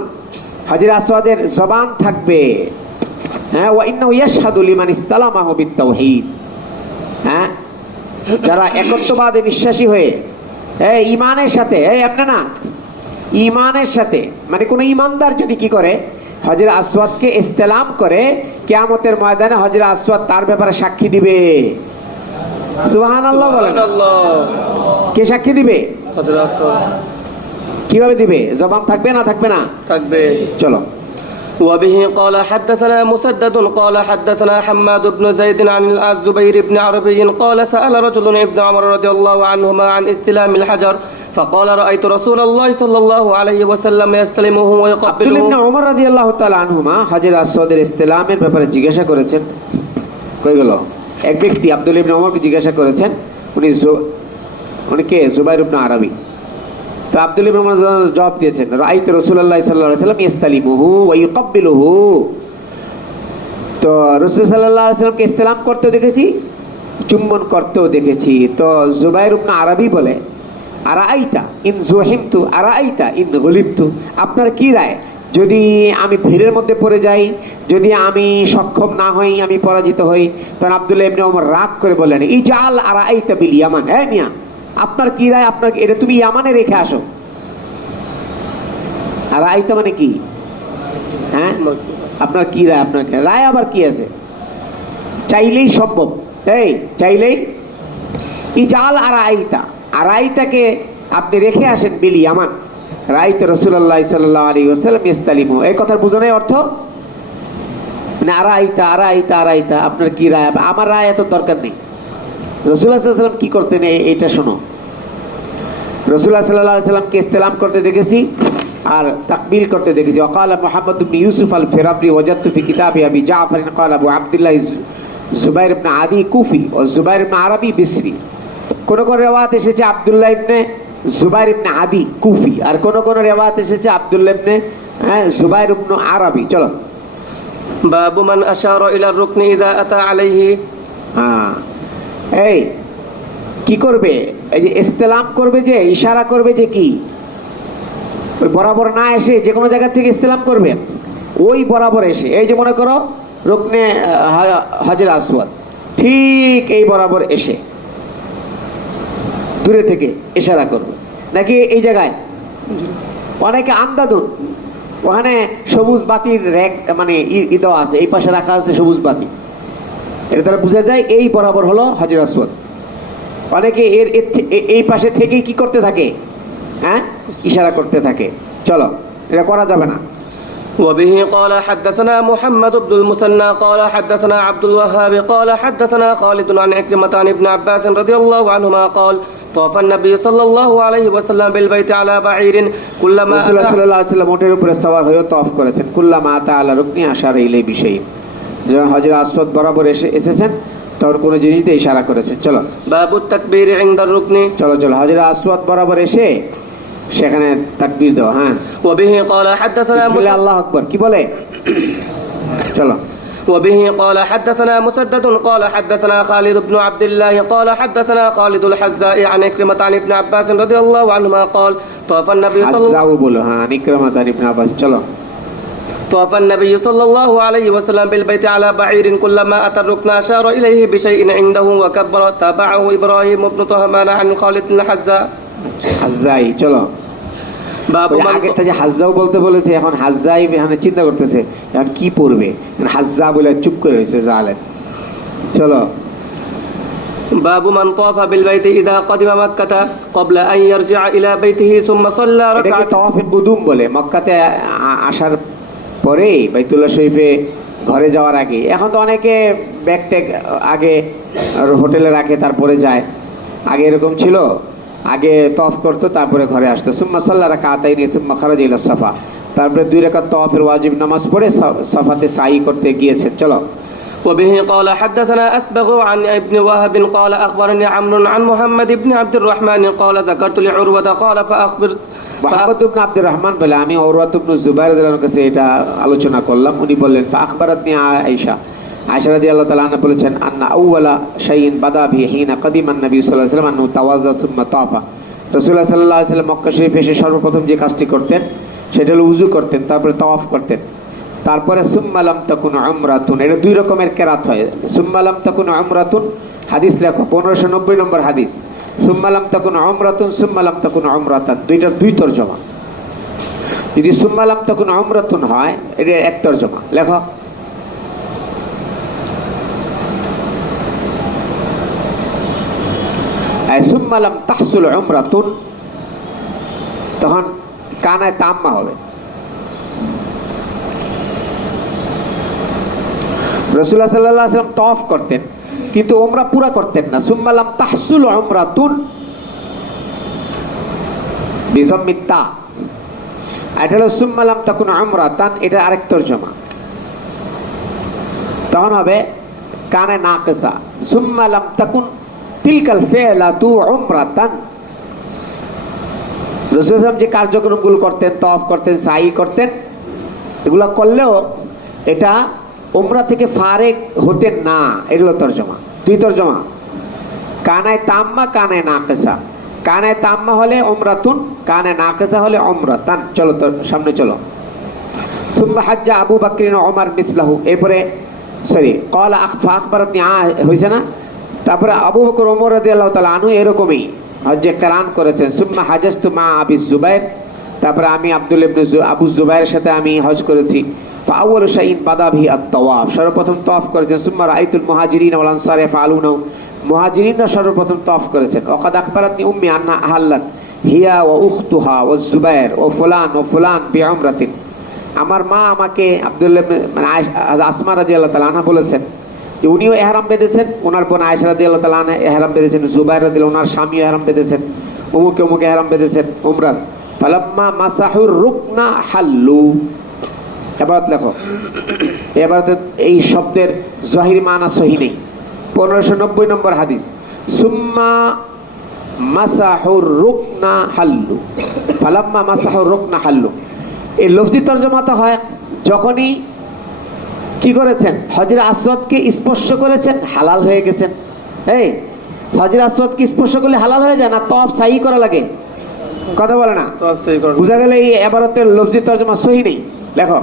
হাজরে আসওয়াদের জবান থাকবে। হ্যাঁ, ওয়া ইন্নাহু ইয়াশহাদু লিমান ইসতালামাহু বিত-তাওহীদ। হ্যাঁ, যারা একত্ববাদে বিশ্বাসী হয়ে ঈমানের সাথে, আপনি না, ঈমানের সাথে, মানে কোন ঈমানদার যদি কি করে হজরে আসওয়াদকে ইস্তেলাম করে, কিয়ামতের ময়দানে হজরে আসওয়াদ তার ব্যাপারে সাক্ষী দিবে। সুবহানাল্লাহ বলেন। কে সাক্ষী দিবে? কিভাবে দিবে? জবান থাকবে না থাকবে না? থাকবে। চলো। وبه قال حدثنا مسدد قال حدثنا حماد بن زيد عن الزبير بن عربي قال سأل رجل ابن عمر رضي الله عنهما عن استلام الحجر فقال رأيت رسول الله صلى الله عليه وسلم يستلمه ويقبله। আব্দুল্লাহ ইবনে ওমর রাদিয়াল্লাহু তাআলা আনহুমা হাজরে আসওয়াদের ইস্তেলামের ব্যাপারে জিজ্ঞাসা করেছেন। কই গেল? এক ব্যক্তি আব্দুল্লাহ ইবনে ওমরকে জিজ্ঞাসা করেছেন। উনি কে? জুবাইর ইবনে আরবি। তো আব্দুল্লাহ ইবনে ওমর জবাব দিয়েছেন, রাআইতু রাসূলুল্লাহ সাল্লাল্লাহু আলাইহি ওয়াসাল্লাম ইস্তালিমুহু ওয়া ইউকাব্বিলুহু। তো রাসূল সাল্লাল্লাহু আলাইহি ওয়াসাল্লামকে ইস্তেলাম করতে দেখেছি, চুম্বন করতেও দেখেছি। তো জুবাইর ইবনে আরবি বলে, আরাআইতা ইন যুহিমতু আরাআইতা ইন গুলিবতু, আপনার কি রায় যদি আমি ভিড়ের মধ্যে পড়ে যাই, যদি আমি সক্ষম না হই, আমি পরাজিত হই? তখন আব্দুল্লাহ ইবনে ওমর রাগ করে বললেন, ইজাল আরাআইতা বিল ইয়ামান। হ্যাঁ মিয়া, আপনার কি রায়? আপনার এটা তুমি ইয়ামানে রেখে আসো। আরাআইতা মানে কি? হ্যাঁ, আপনার কি রায়? আপনার রায় আবার কি আছে? চাইলেই সম্ভব, এই চাইলেই। ইজাল আরাআইতা, আরাইতাকে আপনি রেখে আসেন বিল ইয়ামান। রাইত রাসূলুল্লাহ সাল্লাল্লাহু আলাইহি ওয়াসাল্লাম ইস্তালিমু, এই কথার বুঝানোর অর্থ মানে আরাইতা আরাইতা আরাইতা, আপনার কি রায়? আমার রায় এত দরকার নেই। রাসূলুল্লাহ সাল্লাল্লাহু আলাইহি ওয়াসাল্লাম কি করতেন এটা শোনো। রাসূলুল্লাহ সাল্লাল্লাহু আলাইহি ওয়াসাল্লামকে ইস্তেলাম করতে দেখেছি আর তাকবিল করতে দেখেছি। ওয়াকালা মুহাম্মদ ইবনে ইউসুফ আল ফিরাবরি ওয়াজাদতু ফি কিতাবি আবি জাফর ক্বালা আবু আব্দুল্লাহ জুবাইর ইবনে আদি কুফি ও জুবাইর ইবনে আরবি বিসরি। কোন কোন রিওয়ায়াত এসেছে আব্দুল্লাহ ইবনে জুবাইর ইবনে আদি কুফি, আর কোন কোন রিওয়ায়াত এসেছে আব্দুল্লাহ ইবনে জুবাইর ইবনে আরবি। চলো। باب من أشار إلى الركن إذا أتى عليه. হ্যাঁ, এই কি করবে? এই যে ইস্তেলাম করবে, যে ইশারা করবে, যে কি ওই বরাবর না এসে যে কোনো জায়গা থেকে ইস্তেলাম করবে, ওই বরাবর এসে, এই যে মনে করো রুকনে হাজর আসওয়াদ, ঠিক এই বরাবর এসে দূরে থেকে ইশারা করবে। নাকি এই জায়গায় অনেকে আন্দাদুন, ওখানে সবুজ বাতির র্যাক মানে দেওয়া আছে, এই পাশে রাখা আছে সবুজ বাতি, এটা দ্বারা বোঝা যায় এই বরাবর হলো হাজর আসওয়াদ। অনেকে এই পাশে থেকেই কি করতে থাকে, হ্যাঁ, ইশারা করতে থাকে। চলো, এটা করা যাবে না। وبه قال حدثنا محمد بن المثنى قال حدثنا عبد الوهاب قال حدثنا خالد عن عكرمة عن ابن عباس رضي الله عنهما قال طاف النبي صلى الله عليه وسلم بالبيت على بعير كلما রাসূলুল্লাহ সাল্লাল্লাহু আলাইহি ওয়াসাল্লাম ওটের উপরে সওয়ার হয়ে তওয়াফ করেছেন। কুল্লামা আতা আলা রুকনি আশারা ইলাই বিশাইইন, যখন হজর আসওয়াদ বরাবর এসেছেন তখন কোনো জিনিস দিয়ে ইশারা করেছেন। চলো, باب التكبير عند الركن. চলো চলো, হজর আসওয়াদ বরাবর এসে সেখানে তাকবীর দাও। হ্যাঁ, وبه قال حدثنا বিসমিল্লাহ আল্লাহু আকবার কি বলে? চলো। وبه قال حدثنا مسدد قال حدثنا خالد بن عبد الله قال حدثنا خالد الحذاء عن عكرمة عن ابن عباس رضي الله عنهما قال طاف النبي صلى الله হাজ্জাউ বলো। হ্যাঁ, ইকরামা তার ইবনে আব্বাস। চলো। طاف النبي صلى الله عليه وسلم بالبيت على بعير كلما أتى الركن أشار إليه بشيء عنده وكبر. تابعه إبراهيم بن طهمان عن خالد الحذاء. হাজ্জাই। চলো, باب من আগেরটা যে হাজ্জাও বলতে বলেছে, এখন হাজ্জাই এখানে চিন্তা করতেছে এখন কি পড়বে, হাজ্জা বলে চুপ করে রয়েছে জালেম। চলো। باب من طاف بالبيت إذا قدم مكة قبل أن يرجع إلى بيته ثم صلى এটাকে ركعتين. তাওয়াফে কুদুম বলে। মক্কাতে আসার পরে বাইতুল্লাহ শরীফে ঘরে যাওয়ার আগে। এখন তো অনেকে ব্যাগ ট্যাগ আগে হোটেলে রাখে তারপরে যায়, আগে এরকম ছিল, আগে তওয়াফ করতো তারপরে ঘরে আসতো। সুম্মা সাল্লা রাকাতাইনি সুম্মা খারাজা ইলা সাফা, তারপরে 2 রাকাত তাওয়াফের ওয়াজিব নামাজ পড়ে সাফাতে সাই করতে গিয়েছেন। চলো। وبه قال حدثنا أسبغ عن ابن وهب قال أخبرني عمرو عن محمد بن عبد الرحمن قال ذكرت لعروة قال فأخبر. মুহাম্মদ ইবনে আব্দুর রহমান বলে, আমি উরওয়াত ইবনে জুবাইর রাদিয়াল্লাহু আনহু কাছে এটা আলোচনা করলাম। উনি বললেন ফাআখবারাতনি আয়েশা, আয়েশা রাদিয়াল্লাহু তাআলা আনহা বলেছেন, আন্না আউওয়ালা শাইইন বাদা বিহি হিনা কাদিমান নবী সাল্লাল্লাহু আলাইহি ওয়াসাল্লাম আনহু তাওয়াজ্জা সুম্মা তাওয়াফা। রাসূলুল্লাহ সাল্লাল্লাহু আলাইহি ওয়াসাল্লাম মক্কা শরীফে এসে সর্বপ্রথম যে কাজটি করতেন সেটা হলো উযু করতেন, তারপরে তাওয়াফ করতেন, তারপরে সুম্মা লাম তাকুন উমরাতুন। এটা 2 রকমের কেরাত হয়। সুম্মা লাম তাকুন উমরাতুন, হাদিস লেখো 1590 নম্বর হাদিস। সুম্মা লাম তাকুন উমরাতুন সুম্মা লাম তাকুন উমরাতান, দুইটার 2 তরজমা। যদি সুম্মা লাম তাকুন উমরাতুন হয়, এটা 1 তরজমা। লেখো। সুম্মা লাম তাহসুল উমরাতুন, তখন কানায় তাম্মা হবে। রাসূলুল্লাহ সাল্লাল্লাহু আলাইহি ওয়াসাল্লাম তাওয়াফ করতেন কিন্তু উমরা পুরা করতেন না। সুম্মা লাম তাহসুল উমরাতুন বিজাম্মিতা, এটা হলো সুম্মা লাম তাকুন উমরাতান, এটা আরেক তরজমা। তখন হবে কানে নাকিসা। সুম্মা লাম তাকুন তিলকাল ফি'লাতু উমরাতান। রাসূলুল্লাহ সাল্লাল্লাহু আলাইহি ওয়াসাল্লাম যে কার্যক্রমগুলো করতেন, তাওয়াফ করতেন, সাই করতেন, এগুলো করলেও এটা উমরা থেকে ফারেক হতেন না। এগুলো তরজমা, 2 তরজমা। কানায় তাম্মা, কানায় নাকিসা। কানায় তাম্মা হলে উমরাতুন, কানায় নাকিসা হলে উমরাতান। চলো তো সামনে চলো। সুম্মা হাজ্জা আবু বকর ওয়া উমর মিসলাহু, এরপরে সরি ক্বালা আখবারাতনি হইছে না, তারপরে আবু বকর ওমর রাদিয়াল্লাহু তাআলা আনহু এরকমই হজ্জে কিরান করেছেন। সুম্মা হাজাজতু মা আবি জুবাইর, তারপরে আমি আব্দুল ইবনে আবু জুবাইরের সাথে আমি হজ করেছি। ফাআওয়ালু শাইইন বাদা বিহি আত-তাওয়াফ, সর্বপ্রথম তাওয়াফ করেছেন। সুম্মা রাআইতুল মুহাজিরিন ওয়াল আনসার ইয়াফআলুনা, মুহাজিরিনরা সর্বপ্রথম তাওয়াফ করেছেন। ওয়াকাদ আখবারাতনি উম্মি আন্না আহাল্লাত হিয়া ওয়া উখতুহা ওয়া জুবাইর ওয়া ফুলান বিউমরাতিন। আমার মা আমাকে আব্দুল্লাহ মানে আসমা রাদিয়াল্লাহু তাআলা আনহা বলেছেন যে উনিও ইহরাম বেঁধেছেন, ওনার বোন আয়েশা রাদিয়াল্লাহু তাআলা আনহা ইহরাম বেঁধেছেন, জুবাইর রাদিয়াল্লাহু ওনার স্বামীও ইহরাম বেঁধেছেন, অমুকে ইহরাম বেঁধেছেন উমরার। ফালাম্মা মাসাহুর রুকনা হাল্লু, এবার লেখো। এবার এই শব্দের জাহির মানা সহি নেই। 1590 নম্বর হাদিস। সুম্মা মাসাহুর রুকনা হাল্লু, ফালাম্মা মাসাহুর রুকনা হাল্লু। এই লফজি তরজমাতে হয় যখনই কি করেছেন? হজরে আসওয়াদকে স্পর্শ করেছেন, হালাল হয়ে গেছেন। এই হজরে আসওয়াদকে স্পর্শ করলে হালাল হয়ে যায় না? তওয়াফ সাই করা লাগে। কথা বলে না? তওয়াফ সহি করা। বুঝা গেল এই ইবারতের লফজি তরজমা সহি নেই। লেখো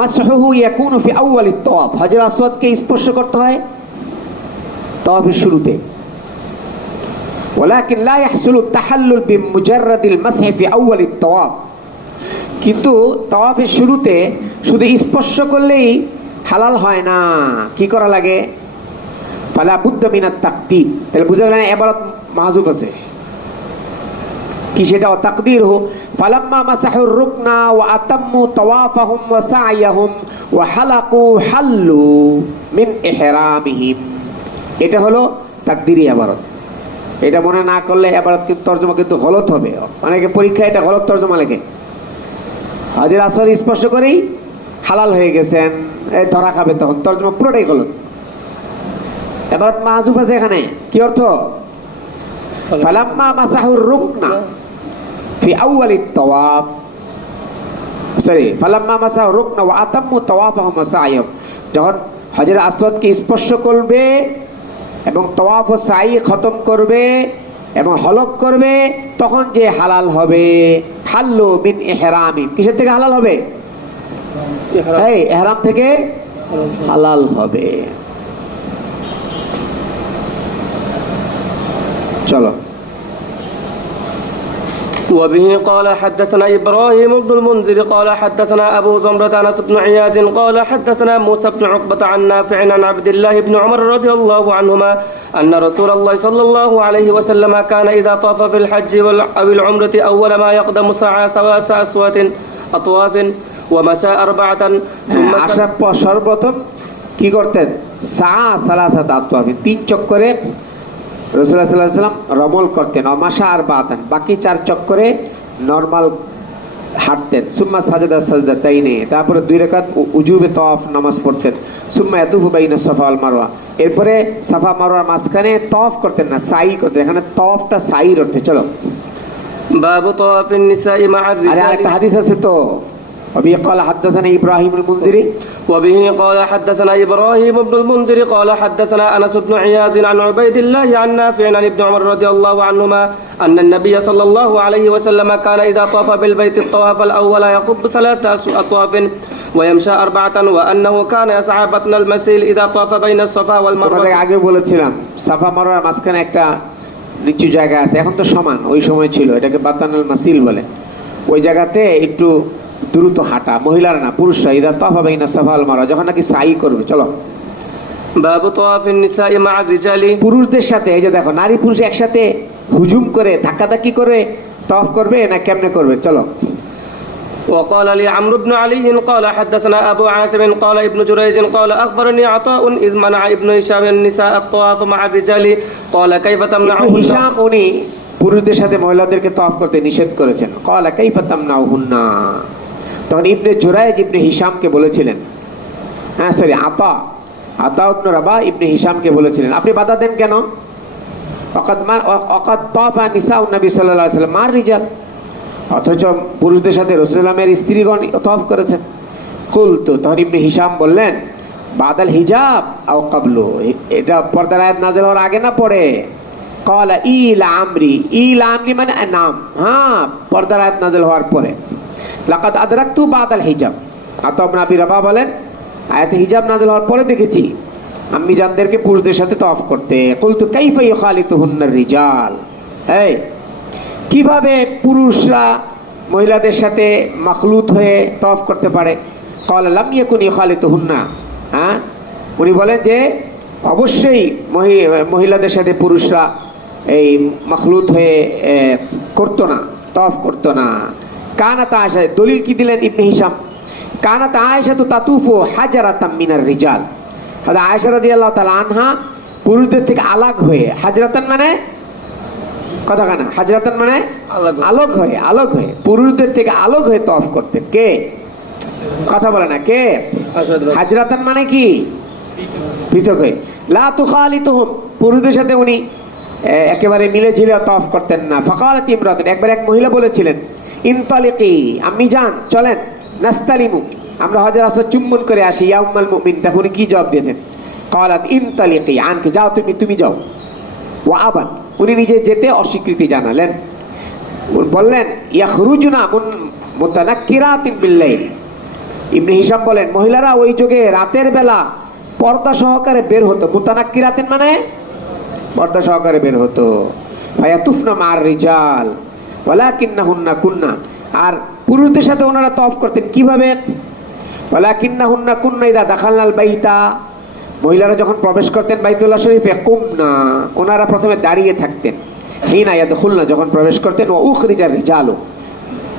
মাসহুহু ইয়াকুনু ফি আউয়ালিত তাওয়াফ। হজরে আসওয়াদকে স্পর্শ করতে হয় তাওয়াফের শুরুতে। ওয়ালাকিন লা ইয়াহসুলু তাহাল্লুল বিমুজাররাদিল মাসহি ফি আউয়ালিত তাওয়াফ। কিন্তু তাওয়াফের শুরুতে শুধু স্পর্শ করলেই হালাল হয় না, কি করা লাগে? ফালা বুদ্দা মিনাত তাকদীর। তাহলে বুঝা গেল না ইবারত মাহযুফ আছে কি সেটা? তাকদীরহু ফালাম্মা মাসাহুর রুকনা ওয়া আতাম্মু তাওয়াফাহুম ওয়া সা'য়াহুম ওয়া হালাকু হাল্লু মিন ইহরামিহিম। এটা হলো তাকদীরি ইবারত। এটা মনে না করলে ইবারত কিন্তু তরজমা কিন্তু গলত হবে। অনেকে পরীক্ষায় এটা গলত তরজমা লেখে। হজরে আসওয়াদ স্পর্শ করেই হালাল হয়ে গেছেন, এই ধরা খাবে, তখন তরজমা পুরোটাই গলত। ইবারত মাহযুফ আছে এখানে। কি অর্থ? ফালাম্মা মাসাহুর রুকনা ফি আউয়ালিত তাওয়াফ, সরি, ফালাম্মা মাসাহুর রুকনা ওয়া আতাম্মু তাওয়াফাহুম ওয়া সা'য়াহুম। যখন হজরে আসওয়াদকে স্পর্শ করবে এবং তাওয়াফ ও সাই খতম করবে এবং হলক করবে, তখন যে হালাল হবে। হাল্লু মিন ইহরামি, কিসের থেকে হালাল হবে? এই ইহরাম থেকে হালাল হবে। চলো। وبه قال حدثنا إبراهيم بن المنذر قال حدثنا أبو زمرة أنس بن عياض قال حدثنا موسى بن عقبة عن نافع عن عبد الله بن عمر رضي الله عنهما أن رسول الله صلى الله عليه وسلم كان إذا طاف في الحج أو العمرة أول ما يقدم سعى ثلاث أطواف ومشى أربعة ثم আসার পর সর্বপ্রথম কি করতেন? সালাসাত আতওয়াফ, 3 চক্করে রাসূলুল্লাহ সাল্লাল্লাহু আলাইহি ওয়াসাল্লাম রমল করতেন। অমাশা আর বাতান, বাকি 4 চক্করে নরমাল হাঁটতেন। সুম্মা সাজাদা সাজদাতাইনি, তারপরে 2 রাকাত উজুবে তাওয়াফ নামাজ পড়তেন। সুম্মা ইয়াতুফু বাইনা সাফা ওয়াল মারওয়া, এরপরে সাফা মারওয়ার মাঝখানে তাওয়াফ করতেন না, সাই করতেন। এখানে তাওয়াফটা সাইর অর্থে। চলো। বাবু তাওয়াফিন নিসাই মা আরে আরেকটা হাদিস আছে তো। وبه قال حدثنا إبراهيم المنذري وبه قال حدثنا إبراهيم بن المنذر قال حدثنا أنس بن عياض عن عبيد الله عن نافع عن ابن عمر رضي الله عنهما أن النبي صلى الله عليه وسلم كان إذا طاف بالبيت الطواف الأول يخب 3 أطواف ويمشى 4 وأنه كان يسعى بطن المسيل إذا طاف بين الصفا والمروة। আগে বলেছিলাম সাফা মারওয়ার মাঝখানে একটা নিচু জায়গা আছে, এখন তো সমান, ওই সময় ছিল, এটাকে বাতানুল মাসিল বলে। ওই জায়গাতে একটু দ্রুত হাঁটা, মহিলারা না পুরুষরা, ইদা তাফা বাইনা সাফা ওয়াল মারওয়া, যখন নাকি সাই করবে। চলো। বাবু তাওয়াফিন নিসাই মা রিজালি, পুরুষদের সাথে, এই যে দেখো নারী পুরুষ একসাথে হুজুম করে ধাক্কাধাক্কি করে তাওয়াফ করবে না কেমনে করবে? চলো। وقال لي عمرو بن علي قال حدثنا أبو عاصم قال ابن جريج قال أخبرني عطاء إذ منع ابن هشام النساء الطواف مع الرجال قال كيف تمنعهن؟ হিশাম উনি পুরুষদের সাথে মহিলাদেরকে তাওয়াফ করতে নিষেধ করেছেন। قال كيف تمنعهن, তখন ইবনে জুরাইজ ইবনে হিশামকে বলেছিলেন, হ্যাঁ সরি, আতা ইবনে রাবা ইবনে হিশামকে বলেছিলেন, আপনি বাধা দেন কেন? ওয়াকাদ তাফা নিসাউন নবী সাল্লাল্লাহু আলাইহি ওয়াসাল্লাম মার রিজাল, অথচ পুরুষদের সাথে রাসূলুল্লাহর স্ত্রীগণ তাওয়াফ করেছেন। কুলতু, তখন ইবনে হিশাম বললেন, বাদাল হিজাব আও ক্বাবলু, এটা পর্দার আয়াত নাযিল হওয়ার আগে না পরে? ক্বালা ইলা আমরি, ইলা আমরি মানে নাম, হ্যাঁ পর্দার আয়াত নাযিল হওয়ার পরে। লাকাদ আদরাকতু বাদাল হিজাব, আতা ইবনে আবি রাবা বলেন, আয়াতে হিজাব নাযিল হওয়ার পরে দেখেছি আম্মি জানদেরকে পুরুষদের সাথে তাওয়াফ করতে। কুলতু কাইফা ইখালিতুহুন্নার রিজাল, এই কিভাবে পুরুষরা মহিলাদের সাথে মাখলুত হয়ে তাওয়াফ করতে পারে? ক্বালা লাম ইয়াকুন ইখালিতুহুন্না, হ্যাঁ উনি বলেন যে অবশ্যই মহিলাদের সাথে পুরুষরা এই মাখলুত হয়ে করতো না, তাওয়াফ করতো না। কানাত আয়েশা, দলিল কি দিলেন ইবনে হিশাম? কানাত আয়েশা তো তাতুফু হাজারাতাম মিনার রিজাল, আয়েশা রাদিয়াল্লাহু তাআলা আনহা পুরুষদের থেকে আলাগ হয়ে, হাজরাতান মানে কথা কানা, হাজরাতান মানে আলোক হয়ে পুরুষদের থেকে আলোক হয়ে তাওয়াফ করতেন। কে? কথা বলে না কে? হাজরাতান মানে কি? পৃথক হয়ে। লা তুখালিতুহুম, পুরুষদের সাথে উনি একেবারে মিলে ঝিলে তওয়াফ করতেন না। ফাকালাত ইমরাতুন, একবার এক মহিলা বলেছিলেন, ইনতালিকি, আম্মি যান চলেন, নাস্তালিমু, আমরা হজের আসওয়াদ চুম্বন করে আসি, ইয়া উম্মাল মুমিন। তখন উনি কি জবাব দিয়েছেন? কালাত ইনতালিকি, আনকে যাও, তুমি যাও। ওয়া আবাদ, উনি নিজে যেতে অস্বীকৃতি জানালেন। বললেন ইয়াখরুজুনা মুতানাক্কিরাতিন বিল্লাইল। ইবনে হিশাম বলেন মহিলারা ওই যুগে রাতের বেলা পর্দা সহকারে বের হতো। মুতানাক্কিরাতিন মানে পর্দা সহকারে বের হতো। ফায়াতুফনা মার রিজাল ওয়ালাকিন্নাহুন্না কুন্না, আর পুরুষদের সাথে ওনারা তওয়াফ করতেন কিভাবে? ওয়ালাকিন্নাহুন্না কুন্না ইযা দাখালনাল বাইতা, মহিলারা যখন প্রবেশ করতেন বাইতুল্লাহ শরীফে, কুমনা, ওনারা প্রথমে দাঁড়িয়ে থাকতেন। হিনা ইয়াদখুলনা, যখন প্রবেশ করতেন, ওয়া উখরিজার রিজালু,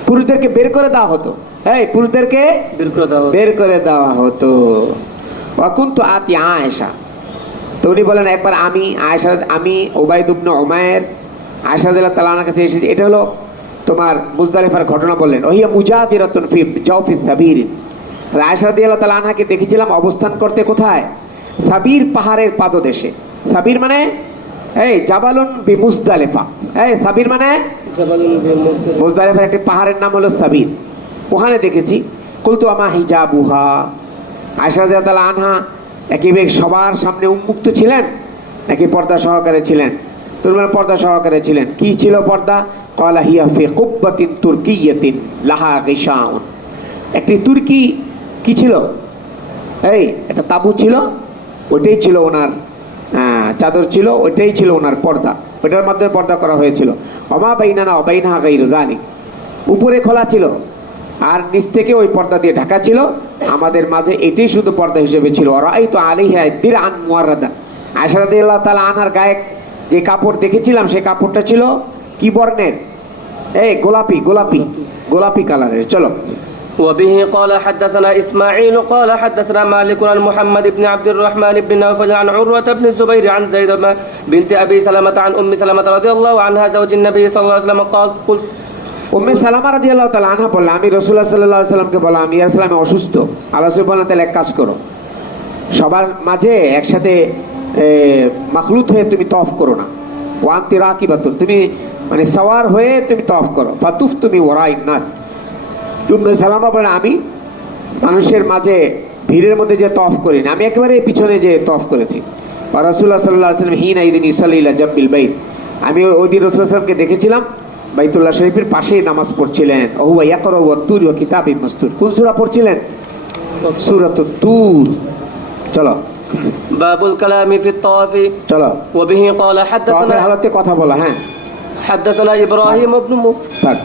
পুরুষদেরকে বের করে দেওয়া হতো। এই পুরুষদেরকে বের করে দেওয়া হতো। ওয়া কুনতু আতি আয়েশা, তো উনি বলেন একবার আমি উবাইদ ইবনে উমাইর আয়েশা রাদিয়াল্লাহু তাআলা আনহার কাছে এসেছি। এটা হলো তোমার মুজদালিফার ঘটনা বললেন। ওহিয়া মুজাদিরাতুন ফি জাওফি সাবির, আয়েশা রাদিয়াল্লাহু তাআলা আনহাকে দেখেছিলাম অবস্থান করতে কোথায়? সাবির পাহাড়ের পাদদেশে। সাবির মানে এই জাবালুন বি মুজদালিফা, এই সাবির মানে মুজদালিফার একটি পাহাড়ের নাম হলো সাবির, ওখানে দেখেছি। কুলতু আমা হিজাবুহা, আয়েশা রাদিয়াল্লাহু তাআলা আনহা একেবারে সবার সামনে উন্মুক্ত ছিলেন নাকি পর্দা সহকারে ছিলেন? তোমরা পর্দা সহকারে ছিলেন। কি ছিল পর্দা? ক্বালা হিয়া ফি কুব্বাতিন তুর্কিয়াতিন লাহা গিশাউন, একটি তুর্কি কি ছিল, এই একটা তাবু ছিল, ওইটাই ছিল ওনার চাদর ছিল, ওইটাই ছিল ওনার পর্দা, ওইটার মাধ্যমে পর্দা করা হয়েছিল। ওমা বাইনানা ওয়া বাইনাহা গায়রু যালিক, উপরে খোলা ছিল আর নিচ থেকে ওই পর্দা দিয়ে ঢাকা ছিল, আমাদের মাঝে এটাই শুধু পর্দা হিসেবে ছিল। আর এই তো আলাইহা দিরআন মুওয়াররাদা, আয়েশা রাদিয়াল্লাহু তাআলা আনহার গায়ে যে কাপড় দেখেছিলাম সেই কাপড়টা ছিল কি বর্ণের? এই গোলাপি গোলাপি গোলাপি কালারের। চলো। وبه قال حدثنا إسماعيل قال حدثنا مالك عن محمد بن عبد الرحمن بن نوفل عن عروة بن الزبير عن زيد بنت أبي سلمة عن أم سلمة رضي الله عنها زوج النبي صلى الله عليه وسلم قال قلت উম্মে সালামা রাদিয়াল্লাহু তাআলা আনহা বললেন আমি রাসূলুল্লাহ সাল্লাল্লাহু আলাইহি ওয়াসাল্লামকে বললাম আমি ইয়া রাসূলুল্লাহ আমি অসুস্থ। আল্লাহ রাসূল বললেন তাহলে এক কাজ করো, সবার মাঝে একসাথে মাখলুত হয়ে তুমি তওয়াফ করো না। ওয়া আনতি রাকিবাতুন, তুমি মানে সওয়ার হয়ে তুমি তওয়াফ করো। ফাতুফ তুমি ওয়ারাইন নাস, উম্মে সালামা বলেন আমি মানুষের মাঝে ভিড়ের মধ্যে যে তওয়াফ করি না, আমি একেবারে পিছনে যে তওয়াফ করেছি। আর রাসূলুল্লাহ সাল্লাল্লাহু আলাইহি ওয়াসাল্লাম হিনা ইদিন ইসাল্লি ইলা জামবিল বাইত, আমি ওই দিন রাসূলুল্লাহ সাল্লাল্লাহু আলাইহি ওয়াসাল্লামকে দেখেছিলাম বাইতুল্লাহ শরীফের পাশেই নামাজ পড়ছিলেন। ওহুয়া ইয়াকরা ওয়া তুর ওয়া কিতাবিম মাসতুর, কোন সূরা পড়ছিলেন? সূরাতুত তুর। চলো। বাবুল কালামি ফি الطواف চলো। وبه قال حدثنا হালতে কথা বলা। হ্যাঁ, حدثنا إبراهيم بن موسى থাক।